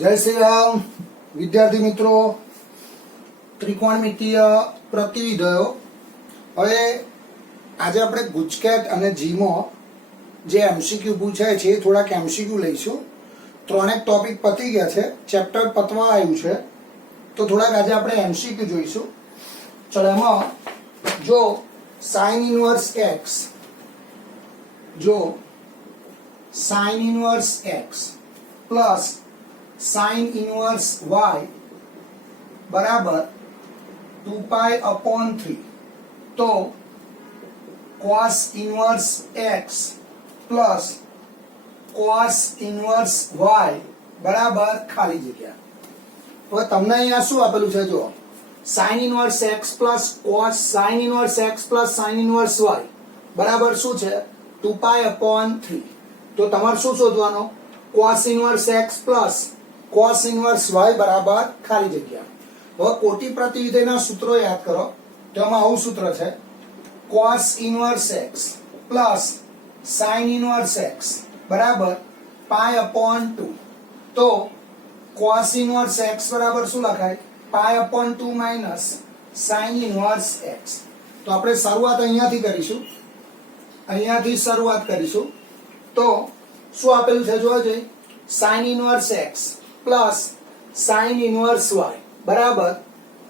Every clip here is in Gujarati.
जय श्री राम विद्यार्थी मित्रों त्रिकोणमितीय प्रतिविधयो હવે આજે આપણે ગુજકેટ અને જીમો જે એમસીક્યુ પૂછાય છે એ થોડાક એમસીક્યુ લઈશું. ત્રણેક ટોપિક પતી ગયા છે, ચેપ્ટર પતવા આવ્યું છે, તો થોડાક આજે આપણે એમસીક્યુ જોઈશું. ચલો એમાં જો સાઇન ઇનવર્સ એક્સ, જો sine inverse x plus sine inverse y बराबर 2π/3 तो cos inverse x plus cos inverse y बराबर खाली जग्या. હવે તમને અહીંયા શું આપેલું છે જો sin inverse x plus cos sin inverse x plus sin inverse y बराबर શું છે 2π/3. તો તમારે શું શોધવાનો cos inverse x plus cos inverse y बराबर खाली जग्या. હવે કોટી પ્રતિવિધેયના સૂત્રો યાદ કરો તો એમાં આવું સૂત્ર છે cos inverse x plus sin inverse x બરાબર π/2. તો cos इनवर्स x બરાબર શું લખાય π/2 માઈનસ sin इनवर्स x. તો આપણે શરૂઆત અહીંયાથી કરીશું, અહીંયાથી શરૂઆત કરીશું. તો શું આપેલું છે જોજો sin inverse x plus sine inverse y बराबर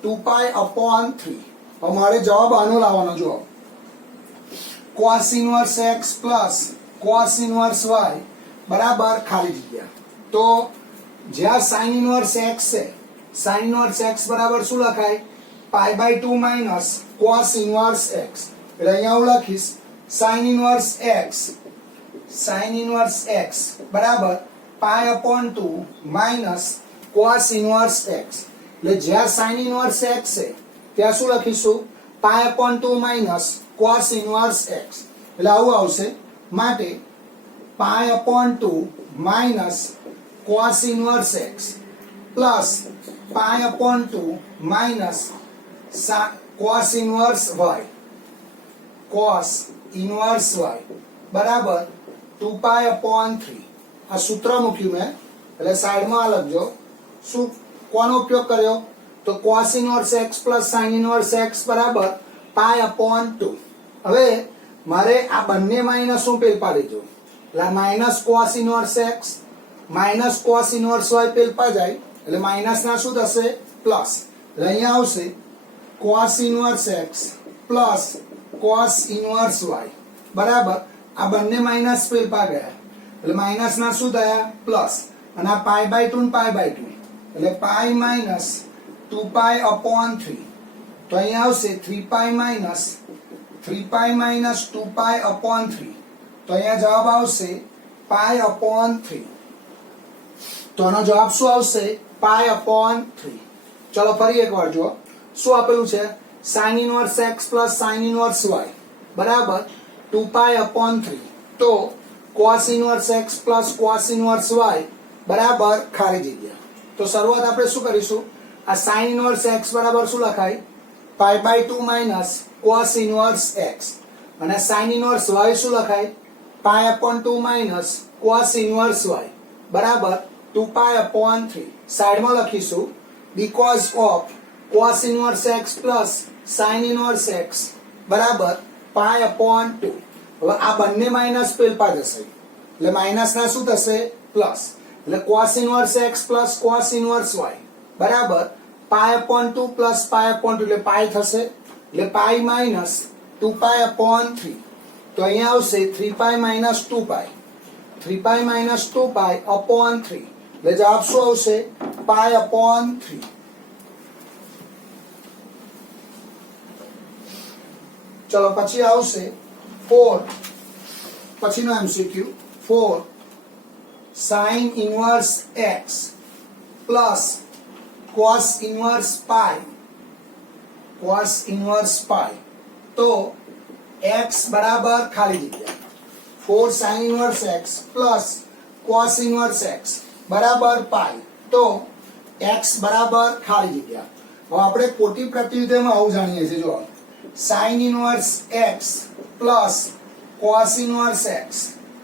2π/3. हमारे जवाब आनो लावानो जो cos inverse x plus cos inverse y बराबर खाली जग्या. तो ज्या साइन इनवर्स x है साइन इनवर्स x बराबर શું લખાય π/2 માઈનસ cos इनवर्स x. એટલે અહીંયા હું લખીશ sin इनवर्स x बराबर π/2 माइनस cos इनवर्स x. એટલે જ્યાં sin इनवर्स x છે ત્યાં શું લખીશું π/2 માઈનસ cos इनवर्स x. એટલે આવું આવશે. માટે π/2 minus cos inverse x plus π/2 minus cos inverse y, cos inverse y બરાબર 2π/3. આ સૂત્ર મૂક્યું મેં એટલે સાઈડમાં આ લખજો. શું કોનો ઉપયોગ કર્યો તો cos inverse x plus sin inverse x બરાબર π/2. હવે મારે આ બંને માઈનસ શું પેલપા લેજો એટલે minus cos inverse x minus cos inverse y પેલપા જાય એટલે માઈનસ ના શું થશે પ્લસ. એટલે અહીંયા આવશે cos inverse x plus cos inverse y બરાબર આ બંને માઈનસ પેલપા ગયા એટલે માઈનસ ના શું થયા પ્લસ અને આ π/2 ને π/2 એટલે π માઈનસ 2π/3. તો અહીંયા આવશે 3π માઈનસ 2π/3. તો અહીંયા જવાબ આવશે π/3. તો આનો જવાબ શું આવશે π/3. ચલો ફરી એકવાર જો શું આપેલું છે sin inverse x plus sin inverse y બરાબર 2π/3. તો cos inverse x plus cos inverse y बराबर खाली जग्या. तो शुरुआत આપણે શું કરીશું આ sin इनवर्स x બરાબર શું લખાય π/2 માઈનસ cos इनवर्स x અને sin इनवर्स y શું લખાય π/2 માઈનસ cos इनवर्स y બરાબર 2π/3. સાઈડમાં લખીશું because of cos inverse x plus sin inverse x બરાબર π/2. હવે આ બંને માઈનસ પેલપા જશે એટલે માઈનસ ના શું થશે પ્લસ. એટલે cos inverse x plus cos inverse y બરાબર π/2 પ્લસ π/2 એટલે પાઈ થશે એટલે પાઈ માઈનસ 2π/3. તો અહીંયા આવશે 3π માઈનસ 2π 3π માઈનસ 2π/3. એટલે જવાબ શું આવશે π/3. ચલો પછી આવશે 4 પછીનો MCQ 4 sin inverse x plus cos inverse pi. તો x બરાબર ખાલી જગ્યા 4 sin inverse x plus cos inverse x બરાબર પાઈ. તો x બરાબર ખાલી જગ્યા. હવે આપણે કોટી પ્રતિવિધેયમાં આવું જાણીએ છીએ જો sin inverse x plus cos inverse x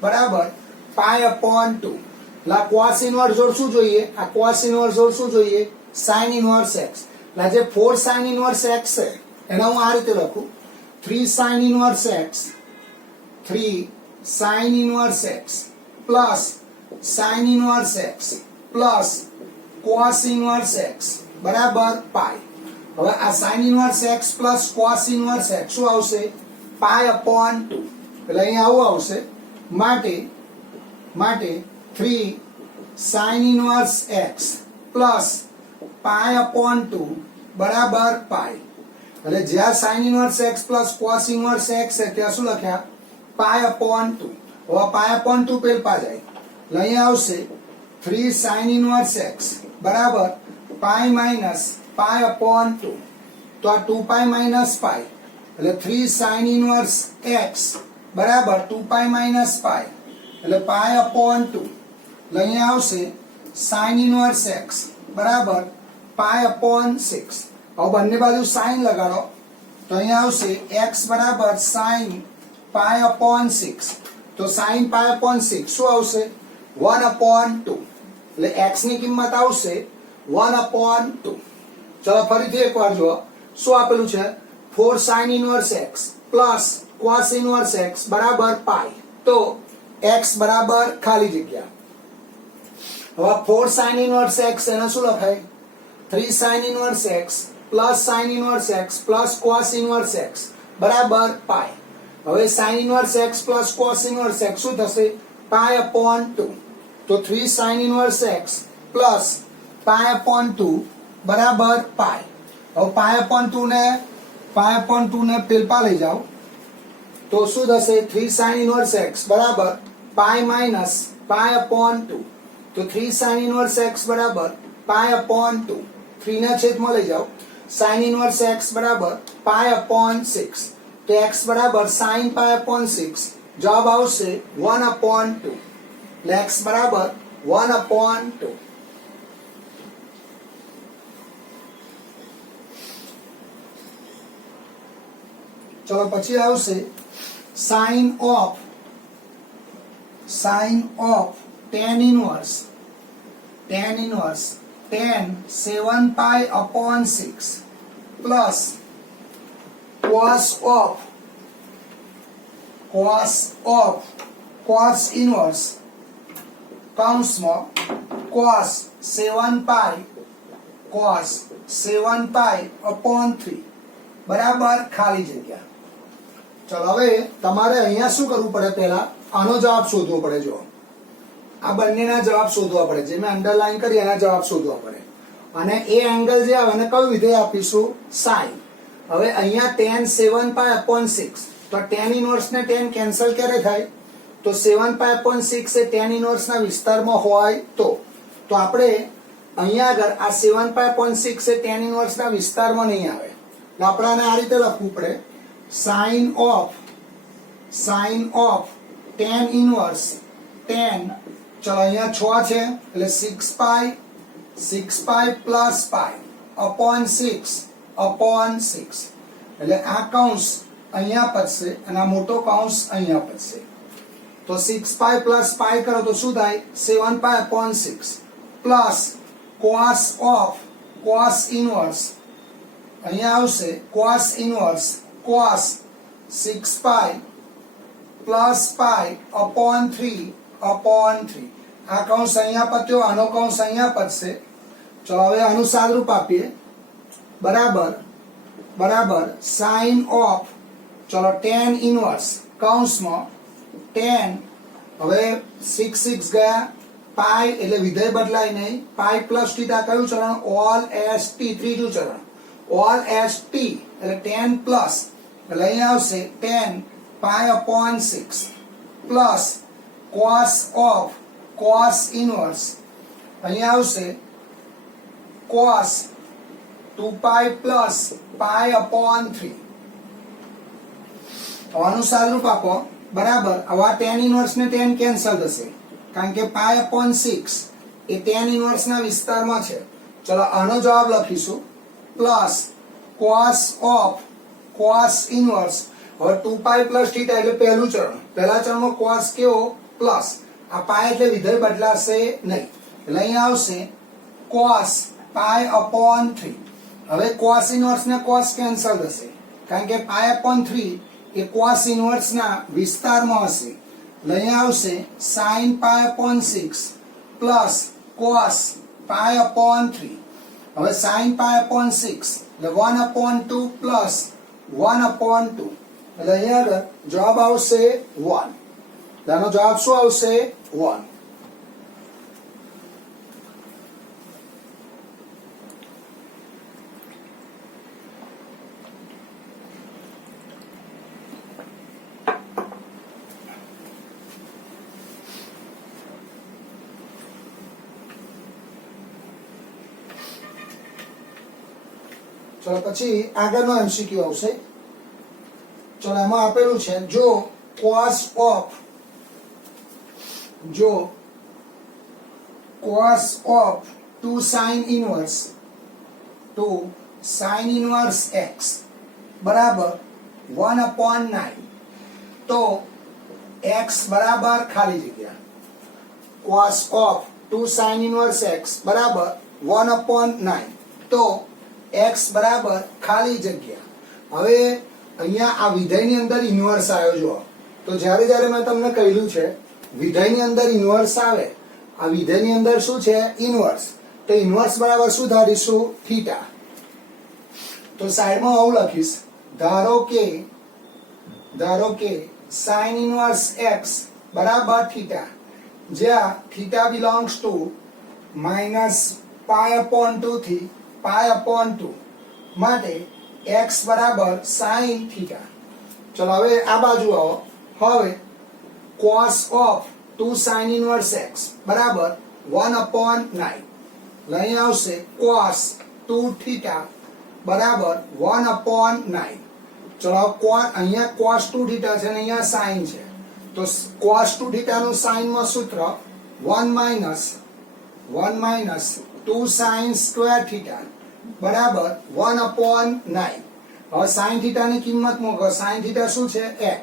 बराबर π/2. એટલે આ cos ઇનવર્સ જોડ શું જોઈએ? આ cos ઇનવર્સ જોડ શું જોઈએ? sin inverse x. એટલે જે 4 sin ઇનવર્સ x છે એને હું આ રીતે લખું 3 sin inverse x 3 sin inverse x plus sin inverse x plus cos inverse x બરાબર પાઈ. હવે આ sin inverse x plus cos inverse x શું આવશે? પાઈ અપોન 2. એટલે અહીંયા આવું આવશે. માટે 3 sin inverse x plus pi upon 2 બરાબર પાઈ. એટલે જ્યાં sin inverse x plus cos inverse x છે ત્યાં શું લખ્યા? પાઈ અપોન 2. હવે પાઈ અપોન 2 પેલપા જાય એટલે અહીંયા આવશે 3 sin ઇનવર્સ x બરાબર પાઈ માઇનસ પાઈ અપોન 2. તો આ 2 પાઈ માઇનસ પાઈ એટલે 3 sin ઇનવર્સ x બરાબર 2 પાઈ માઇનસ પાઈ એટલે પાઈ અપોન 2. એટલે અહીંયા આવશે sin ઇનવર્સ x બરાબર પાઈ અપોન 6. હવે બંને બાજુ sin લગાડો તો અહીંયા આવશે x બરાબર sin પાઈ અપોન 6. તો sin પાઈ અપોન 6 શું આવશે? 1 અપોન 2. એટલે x ની કિંમત આવશે 1 અપોન 2. ચલો ફરીથી એકવાર જુઓ શું આપેલું છે? 4 sin inverse x plus cos inverse x બરાબર પાઈ. તો x બરાબર ખાલી જગ્યા. હવે 4 sin ઇનવર્સ x એને શું લખાય? 3 sin inverse x plus sin inverse x plus cos inverse x બરાબર પાઈ. હવે sin inverse x plus cos inverse x શું થશે? પાઈ અપોન 2. તો 3 sin inverse x plus pi upon 2 બરાબર પાઈ. હવે પાઈ અપોન 2 ને પેલપા લઈ જાઓ તો શું થશે? 3 sin ઇનવર્સ x બરાબર પાઈ માઇનસ પાઈ અપોન 2. તો 3 sin ઇનવર્સ x બરાબર પાઈ અપોન 2. 3 ના છેદમાં લઈ જાઓ sin ઇનવર્સ x બરાબર પાઈ અપોન 6. તો x બરાબર sin પાઈ અપોન 6. જવાબ આવશે 1 અપોન 2. એટલે x બરાબર 1 અપોન 2. ચલો પછી આવશે sin of tan inverse tan 7 pi upon 6 plus cos inverse કૌંસમાં cos 7 pi upon 3 બરાબર ખાલી જગ્યા. ચલો હવે તમારે અહીંયા શું કરવું પડે? પહેલા આનો જવાબ શોધવો પડે. જો આ બંનેના જવાબ શોધવા પડે. જે મેં અંડરલાઈન કરી એના જવાબ શોધવા પડે. અને એ એંગલ જે આવે એને કયું વિધેય આપીશું? sin. હવે અહીંયા tan 7 pi upon 6 તો tan ઇનવર્સ ને tan કેન્સલ ક્યારે થાય? તો 7 pi upon 6 એ tan ઇનવર્સ ના વિસ્તારમાં હોય તો આપણે અહીંયા આગળ આ 7 pi upon 6 એ tan ઇનવર્સ ના વિસ્તારમાં નહીં આવે. આપણે આને આ રીતે લખવું પડે sin of tan inverse tan. ચલો અહીંયા 6 છે એટલે 6 pi plus pi upon 6 એટલે આ કૌંસ અહીંયા પદશે અને આ મોટો કૌંસ અહીંયા પદશે. તો 6 pi plus pi કરો તો શું થાય? 7 pi upon 6 plus cos inverse અહીંયા આવશે cos inverse cos 6 pi plus pi upon 3 આ કૌંસ અહીંયા પત્યો, આનો કૌંસ અહીંયા પતશે. ચલો હવે આનું સાદરૂપ આપીએ. બરાબર sin of ચલો tan ઇનવર્સ કૌંસમાં tan હવે 6 ગયા પાઈ એટલે વિધેય બદલાય નહીં. પાઈ પ્લસ થીટા કયું ચરણ? ઓલ એસ ટી ત્રીજું ચરણ. ઓલ એસ ટી એટલે tan પ્લસ એટલે અહીંયા આવશે tan પાઈ અપોન 6 પ્લસ cos ઇનવર્સ અહીંયા આવશે cos 2 pi plus pi upon 3. આનું સાદરૂપ આપો. બરાબર હવે tan ઇનવર્સ ને tan કેન્સલ થશે કારણ કે પાઈ અપોન 6 એ tan ઇનવર્સ ના વિસ્તારમાં છે. ચલો આનો જવાબ લખીશું પ્લસ cos ઇનવર્સ. હવે 2 પાઈ પ્લસ થીટા એટલે પહેલું ચરણ. પહેલા ચરણમાં cos કેવો? પ્લસ. આ પાય એટલે વિધેય બદલાશે નહીં, એટલે અહીંયા આવશે cos પાય અપોન 3. હવે cos ઇનવર્સ ને cos કેન્સલ થશે, કારણ કે પાય અપોન 3 એ cos ઇનવર્સ ના વિસ્તારમાં હશે, એટલે અહીંયા આવશે sin પાય અપોન 6 પ્લસ cos પાય અપોન 3. હવે sin પાય અપોન 6 એટલે 1 અપોન 2 પ્લસ 1 અપોન 2, એટલે અહીંયા જવાબ આવશે 1. આનો જવાબ શું આવશે? 1. ચલો પછી આગળનો એમસીક્યુ આવશે. ચલો એમાં આપેલું છે જો cos of 2 sin inverse x બરાબર 1/9, તો x બરાબર ખાલી જગ્યા cos of 2 sin inverse x બરાબર 1/9, તો x બરાબર ખાલી જગ્યા. હવે અહીંયા આ વિધેયની અંદર ઇન્વર્સ આવ્યો જો, તો જ્યારે જ્યારે મેં તમને કહ્યું છે વિધેયની અંદર ઇન્વર્સ આવે, આ વિધેયની અંદર શું છે? ઇન્વર્સ. તો ઇન્વર્સ બરાબર શું ધારીશું? થીટા. તો સાઈડમાં આવું લખીશ, ધારો કે sin ઇન્વર્સ x બરાબર થીટા, જ્યાં થીટા બિલોંગ્સ ટુ -π/2 થી π/2, માટે x બરાબર sin થીટા. ચલો હવે આ બાજુ આવો. હવે cos of 2 sin inverse x બરાબર 1/9, અહીં આવશે cos 2 થીટા બરાબર 1/9. ચલો અહીંયા cos 2 થીટા છે અને અહીંયા sin છે, તો cos 2 થીટા નું sin માં સૂત્ર 1 - 2 sin સ્ક્વેર થીટા બરાબર 1/9. હવે sin થીટા ની કિંમત મૂકો. sin થીટા શું છે? x.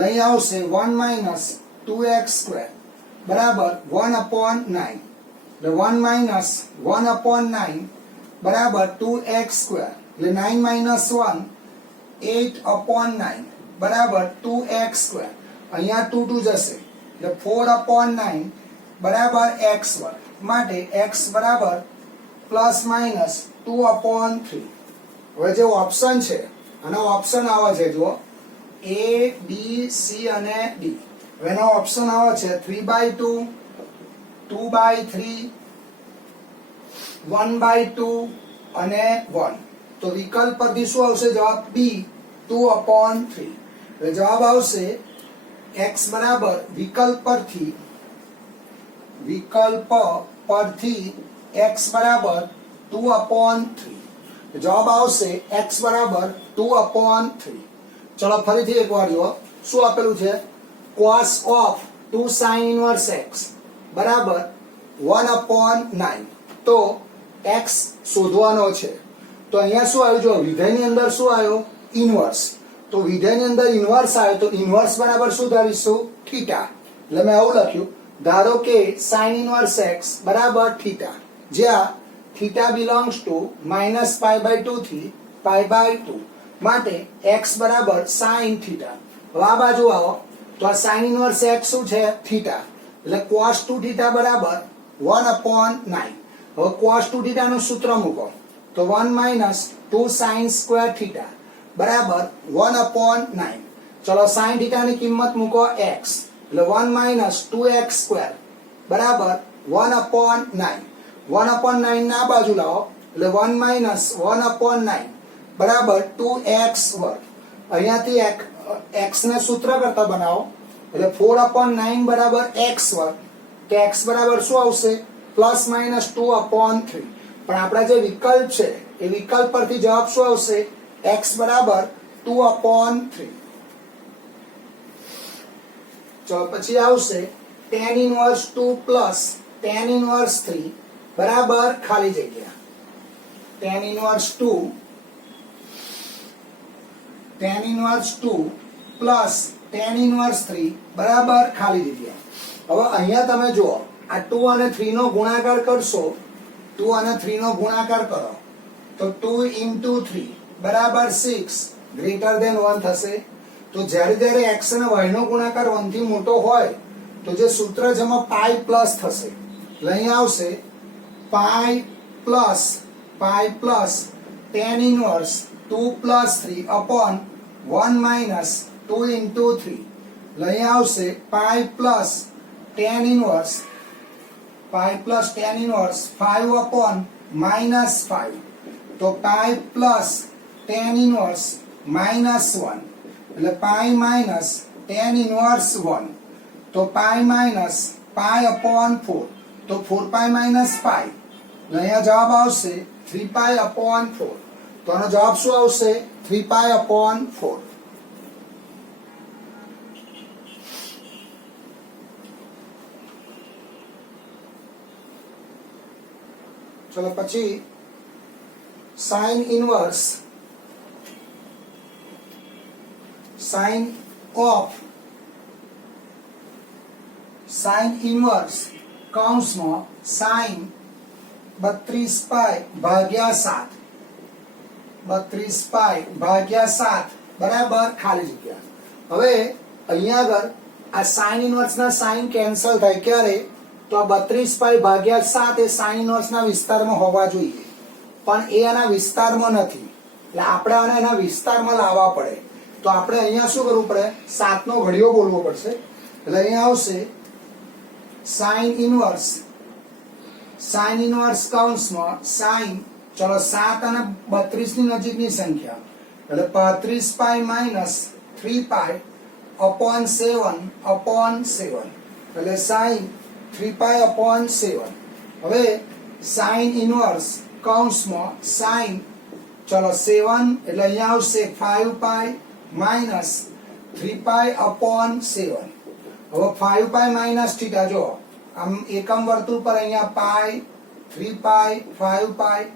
લઈ આવશે 1 - 2x સ્ક્વેર બરાબર 1/9, એટલે 1 - 1/9 બરાબર 2x સ્ક્વેર, એટલે 9 - 1 8/9 બરાબર 2x સ્ક્વેર. અહીંયા 2 2 જશે, એટલે 4/9 બરાબર x વર્ગ, માટે x બરાબર ±2/3. હવે જે ઓપ્શન છે આનો ઓપ્શન આવે છે જો A, B, C અને D. એનો ઓપ્શન આવે છે 3/2, 2/3, 1/2 અને 1. તો વિકલ્પ પરથી શું આવશે જવાબ? B 2/3. એટલે જવાબ આવશે x બરાબર વિકલ્પ પરથી x બરાબર 2/3. જવાબ આવશે x બરાબર 2/3. ચલો ફરીથી એકવાર જુઓ શું આપેલું છે? cos of 2 sin inverse x બરાબર 1/9, તો x શોધવાનો છે. તો અહીંયા શું આવ્યું? જો વિધેયની અંદર શું આવ્યો? ઇન્વર્સ. તો વિધેયની અંદર ઇન્વર્સ આવ્યો, તો ઇન્વર્સ બરાબર શું ધારીશું? થીટા. એટલે મેં આવું લખ્યું, ધારો કે sin inverse x બરાબર થીટા, જ્યાં થીટા બિલોંગ્સ ટુ -π/2 થી π/2, માટે x બરાબર sin થીટા. હવે આ બાજુ આવો, તો આ sin ઇન્વર્સ x શું છે? થીટા, એટલે cos 2 થીટા બરાબર 1/9. હવે cos 2 થીટા નું સૂત્ર મૂકો, તો 1 - 2 sin સ્ક્વેર થીટા બરાબર 1/9. ચલો sin થીટા ની કિંમત મૂકો x, એટલે 1 - 2x સ્ક્વેર બરાબર 1/9. 1/9 ના બાજુ લાવો, એટલે 1 - 1/9 બરાબર 2x વર્ગ. અહીંયાથી x ને સૂત્ર કરતા બનાવો, એટલે 4/9 બરાબર x વર્ગ, તો x બરાબર શું આવશે? ±2/3. પણ આપણા જે વિકલ્પ છે એ વિકલ્પ પરથી જવાબ શું આવશે? x બરાબર 2/3. ચલો પછી આવશે tan inverse 2 plus tan inverse 3 બરાબર ખાલી જગ્યા. tan inverse 2 plus tan inverse 3 બરાબર ખાલી જગ્યા. હવે અહીંયા તમે જુઓ આ 2 અને 3 નો ગુણાકાર કરશો, 2 અને 3 નો ગુણાકાર કરો તો 2 into 3 બરાબર 6 ગ્રેટર ધેન 1 થશે. તો જ્યારે x અને y નો ગુણાકાર 1 થી મોટો હોય તો જે સૂત્ર છે એમાં પાઈ પ્લસ થશે. એટલે અહીંયા આવશે pi plus tan inverse 2 plus 3 upon 1 minus 2 into 3. એટલે અહીંયા આવશે pi plus tan inverse 5 upon minus 5. તો pi plus tan inverse minus 1 એટલે પાઈ માઇનસ tan ઇનવર્સ 1. તો પાઈ માઇનસ પાઈ upon 4. તો 4 પાઈ માઇનસ પાઈ. અહીંયા જવાબ આવશે 3 પાઈ upon 4. તો આનો જવાબ શું આવશે? 3 પાઈ upon 4. ચલો પછી સાઇન ઇનવર્સ કૌંસમાં સાઇન 32 પાઈ ભાગ્યા 7 બરાબર ખાલી જગ્યા. હવે અહીંયા આગળ આ સાઇન ઇનવર્સ ના સાઇન કેન્સલ થાય ક્યારે? તો આ 32 પાઈ ભાગ્યા 7 એ સાઇન ઇનવર્સ ના વિસ્તારમાં હોવા જોઈએ, પણ એ એના વિસ્તારમાં નથી. એટલે આપણે આને એના વિસ્તારમાં લાવવા પડે. તો આપણે અહીંયા શું કરવું પડે? 7 નો ઘડિયો બોલવો પડશે. એટલે અહીંયા આવશે સાઇન ઇનવર્સ કૌંસમાં સાઇન, ચલો 7 અને 32 ની નજીકની સંખ્યા એટલે 35 પાઈ માઇનસ 3 પાઈ upon 7 એટલે સાઇન 3 પાઈ upon 7. હવે સાઇન ઇનવર્સ કૌંસમાં સાઇન, ચલો 7 એટલે અહીંયા આવશે 5 પાઈ માઇનસ 3 પાઈ upon 7. હવે 5 પાઈ માઇનસ થીટા, જો આમ એકમ વર્તુળ પર અહીંયા પાઈ 3 પાઈ 5 પાઈ,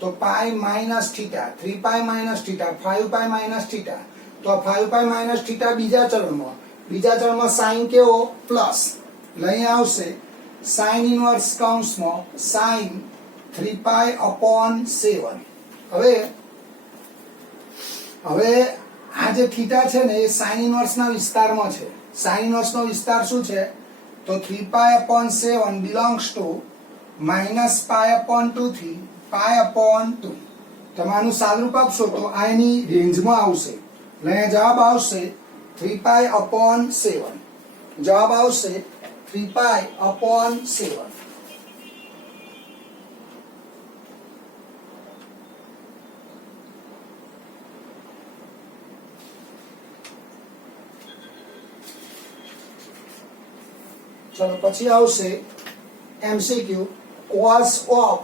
તો pi minus theta 3 pi minus theta 5 pi minus theta. તો 5 પાઈ માઇનસ થીટા બીજા ચરણમાં સાઇન કેવો? પ્લસ. એટલે અહીંયા આવશે સાઇન ઇનવર્સ કૌંસમાં સાઇન 3 પાઈ upon 7. હવે આ જે થીટા છે ને એ સાઇન ઇનવર્સ ના વિસ્તારમાં છે. સાઇન ઇનવર્સ નો વિસ્તાર શું છે? તો 3 પાઈ upon 7 belongs to minus pi upon 2 થી પાઈ upon 2. તમે આનું સાદુરૂપ આપશો તો આ એની રેન્જમાં આવશે. એટલે જવાબ આવશે 3 પાઈ upon 7. જવાબ આવશે 3 પાઈ upon 7. ચલો પછી આવશે MCQ cos of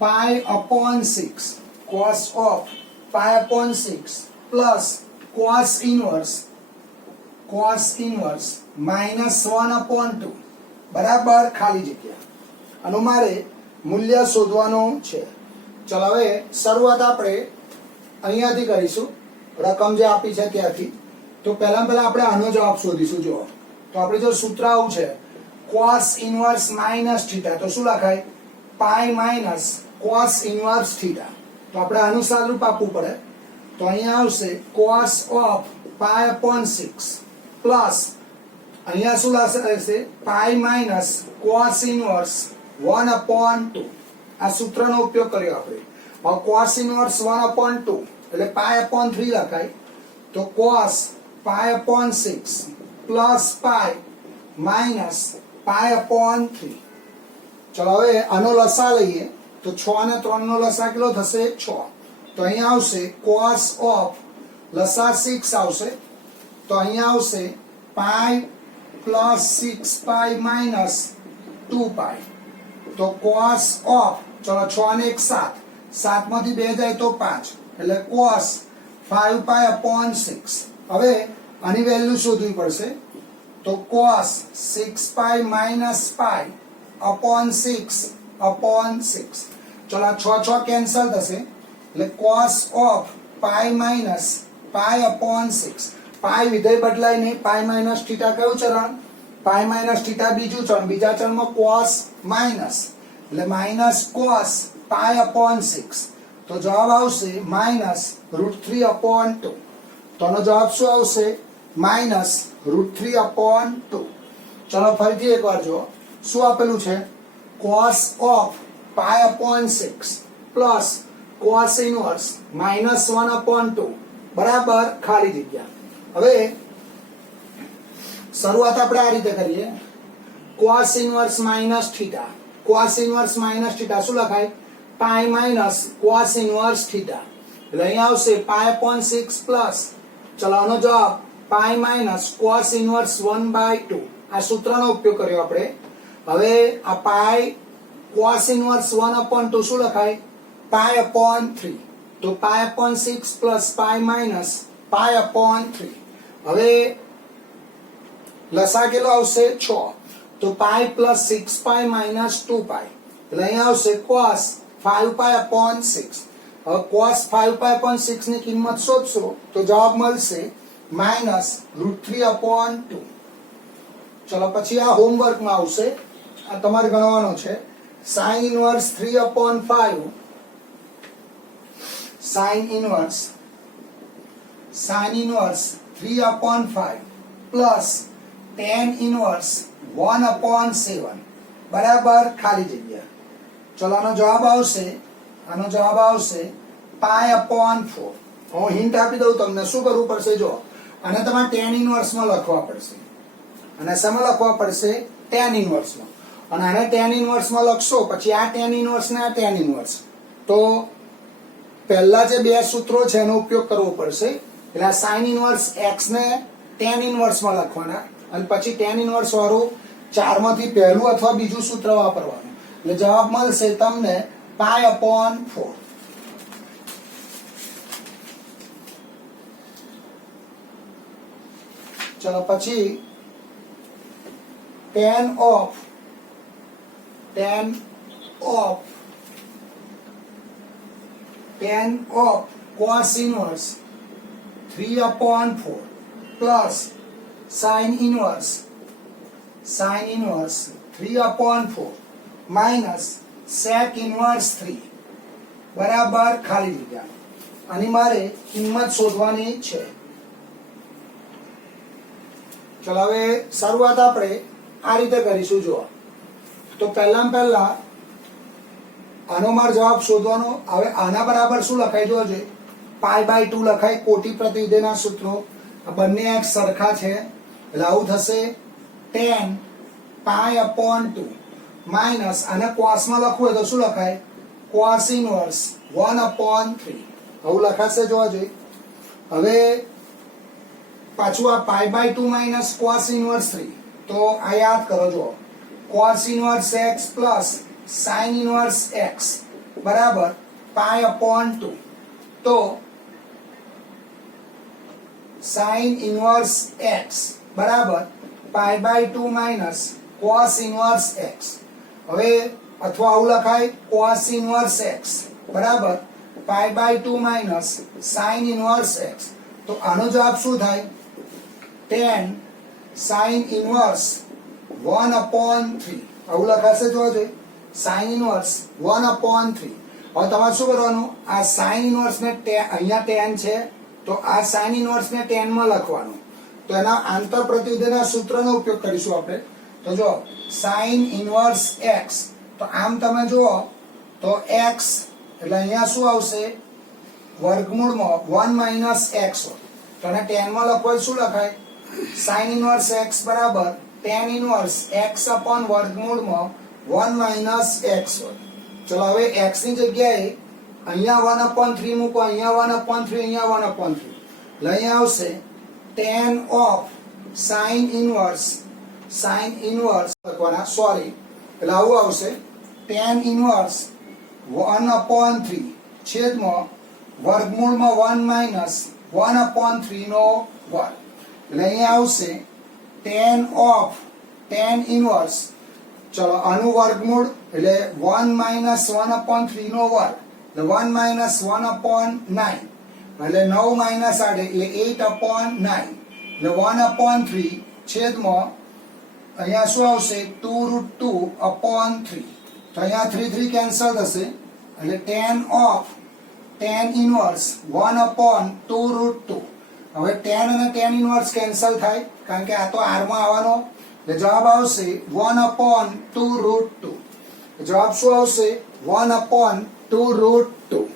pi upon 6 plus cos inverse minus 1 upon 2 બરાબર ખાલી જગ્યા. આનું મારે મૂલ્ય શોધવાનું છે. ચલો હવે શરૂઆત આપણે અહીંયાથી કરીશું, રકમ જે આપી છે ત્યાંથી. તો પહેલા આપણે આનો જવાબ શોધીશું. જો તો આપણે જો સૂત્ર આવું છે cos ઇનવર્સ માઇનસ થીટા, તો શું લખાય? Pi minus cos inverse theta. તો આપણે આનું સાદુરૂપ આપવું પડે. તો અહીંયા આવશે cos of pi upon 6 plus અહીંયા શું રહેશે? Pi minus cos inverse 1 upon 2. આ સૂત્રનો ઉપયોગ કર્યો આપણે. હવે cos ઇનવર્સ 1 upon 2 એટલે પાઈ upon 3 લખાય. તો cos પાઈ upon 6 પ્લસ પાઈ માઇનસ પાઈ upon 3. ચલો હવે આનો લસા લઈએ. તો 6 અને 3 નો લસા કેટલો થશે? 6. તો અહીંયા આવશે cos of લસા 6 આવશે. તો અહીંયા આવશે પાઈ પ્લસ 6 પાઈ માઇનસ 2 પાઈ. તો cos of, ચલો 6 અને 1 7, 7 માંથી 2 જાય તો 5 એટલે cos 5 પાઈ upon 6. હવે આની વેલ્યુ શોધવી પડશે. તો cos 6 પાઈ માઇનસ પાઈ upon 6 upon 6. ચલો 6 કેન્સલ થશે એટલે cos of pi minus pi upon 6. પાઈ વિધેય બદલાય નહીં. પાઈ માઇનસ થીટા કયું ચરણ? પાઈ માઇનસ થીટા બીજું ચરણ. બીજા ચરણમાં કોસ માઇનસ એટલે માઇનસ કોસ પાઈ અપોન 6. તો જવાબ આવશે માઇનસ √3 અપોન 2. તો આનો જવાબ શું આવશે? Minus √3 upon 2. ચલો ફરીથી એકવાર જો શું આપેલું છે? Cos of pi upon 6 plus cos inverse minus 1 upon 2 બરાબર ખાલી જગ્યા. હવે શરૂઆત આપણે આ રીતે કરીએ. Cos inverse minus theta. Cos inverse minus theta શું લખાય? Pi minus cos inverse theta. એટલે અહીંયા આવશે પાઈ અપોન 6 પ્લસ ચલો આનો જવાબ પાઈ માઇનસ કોસ ઇનવર્સ 1/2. આ સૂત્રનો ઉપયોગ કર્યો આપણે. હવે આ પાઈ કોસ ઇનવર્સ 1 અપોન 2 શું લખાય? Pi upon 3. તો pi upon 6 plus pi minus pi upon 3. હવે લસા કેટલો આવશે? 6. તો પાઈ પ્લસ 6 પાઈ માઇનસ 2 પાઈ એટલે અહીંયા આવશે કોસ 5 પાઈ અપોન 6. હવે કોસ 5 પાઈ અપોન 6 ની કિંમત શોધશો તો જવાબ મળશે માઇનસ √3 અપોન 2. ચલો પછી આ હોમવર્કમાં આવશે. આ તમારે ગણવાનો છે. Sine inverse 3 upon 5 sine inverse 3 upon 5 plus tan inverse 1 upon 7 બરાબર ખાલી જગ્યા. ચલો આનો જવાબ આવશે પાઈ અપોન 4. હું હિન્ટ આપી દઉં તમને શું કરવું પડશે. જો આને તમારે tan ઇનવર્સમાં લખવા પડશે અને શેમાં લખવા પડશે? tan ઇનવર્સમાં. અને આને tan ઇનવર્સમાં લખશો પછી આ tan ઇનવર્સ ને આ tan ઇનવર્સ તો પહેલા જે બે સૂત્રો છે એનો ઉપયોગ કરવો પડશે. એટલે આ sin ઇનવર્સ x ને tan ઇનવર્સમાં લખવાના અને પછી tan ઇનવર્સ વાળું ચારમાંથી પહેલું અથવા બીજું સૂત્ર વાપરવાનું. એટલે જવાબ મળશે તમને પાઈ અપોન 4. ચલો પછી tan of cos inverse 3 upon 4 plus sin inverse 3 upon 4 minus sec inverse 3 બરાબર ખાલી જગ્યા. આની મારે કિંમત શોધવાની છે. ચલો હવે શરૂઆત આપણે આ રીતે કરીશું. જો તો પહેલા આનો મારો જવાબ શોધવાનો. હવે આના બરાબર શું લખાય? જોજે π/2 લખાય. કોટી પ્રતિવિધેયના સૂત્રો આ બંને એક સરખા છે એટલે આવું થશે tan પાઈ અપોન 2 માઇનસ આને કોસમાં લખવું હોય તો શું લખાય? કોસ ઇનવર્સ 1 અપોન 3 આવું લખાશે. જોજે હવે પાછું આ π/2 માઇનસ કોસ ઇનવર્સ 3 તો આ યાદ કરો. જો cos inverse x plus sine inverse x બરાબર પાઈ અપોન 2. તો સાઇન ઇનવર્સ x બરાબર π/2 માઇનસ કોસ ઇનવર્સ x. હવે અથવા આવું લખાય કોસ ઇનવર્સ x બરાબર π/2 માઇનસ સાઇન ઇનવર્સ x. તો આનો જવાબ શું થાય? tan સાઇન ઇનવર્સ 1 અપોન 3 આવું લખાશે. જોજો સાઇન ઇનવર્સ 1 અપોન 3. હવે તમારે શું કરવાનું? આ સાઇન ઇનવર્સ ને અહીંયા tan છે તો આ સાઇન ઇનવર્સ ને tan માં લખવાનું. તો એના આંતર પ્રતિવિધેયના સૂત્રનો ઉપયોગ કરીશું આપણે. તો જો સાઇન ઇનવર્સ x તો આમ તમે જુઓ તો x એટલે અહીંયા શું આવશે? વર્ગમૂળમાં 1 માઇનસ x હોય. તો એને tan માં લખવું શું લખાય? સાઇન ઇનવર્સ x બરાબર tan ઇનવર્સ x અપોન વર્ગમૂળમાં 1 માઇનસ x હોય. ચલો હવે x ની જગ્યાએ અહીંયા 1 અપોન 3 મૂકો. અહીંયા 1 અપોન 3 અહીંયા 1 અપોન 3 એટલે અહીંયા આવશે tan ઓફ સાઇન ઇનવર્સ લખવાના. સોરી એટલે આવું આવશે tan ઇનવર્સ 1 અપોન 3 છેદમાં વર્ગમૂળમાં 1 માઇનસ 1 અપોન 3 નો વર્ગ. એટલે અહીંયા આવશે tan ઓફ tan ઇનવર્સ ચલો આનું વર્ગમૂળ એટલે 1 માઇનસ 1 અપોન 3 નો વર્ગ એટલે 1 માઇનસ 1 અપોન 9 એટલે 9 માઇનસ 8 એટલે 8/9 એટલે 1/3 છેદમાં અહીંયા શું આવશે 2√2/3 તો અહીંયા 3 3 કેન્સલ થશે એટલે tan ઇનવર્સ 1/2√2 હવે tan અને tan ઇનવર્સ કેન્સલ થાય કારણ કે આ તો r માં આવવાનો એટલે જવાબ આવશે 1/2√2 જવાબ શું આવશે 1/2√2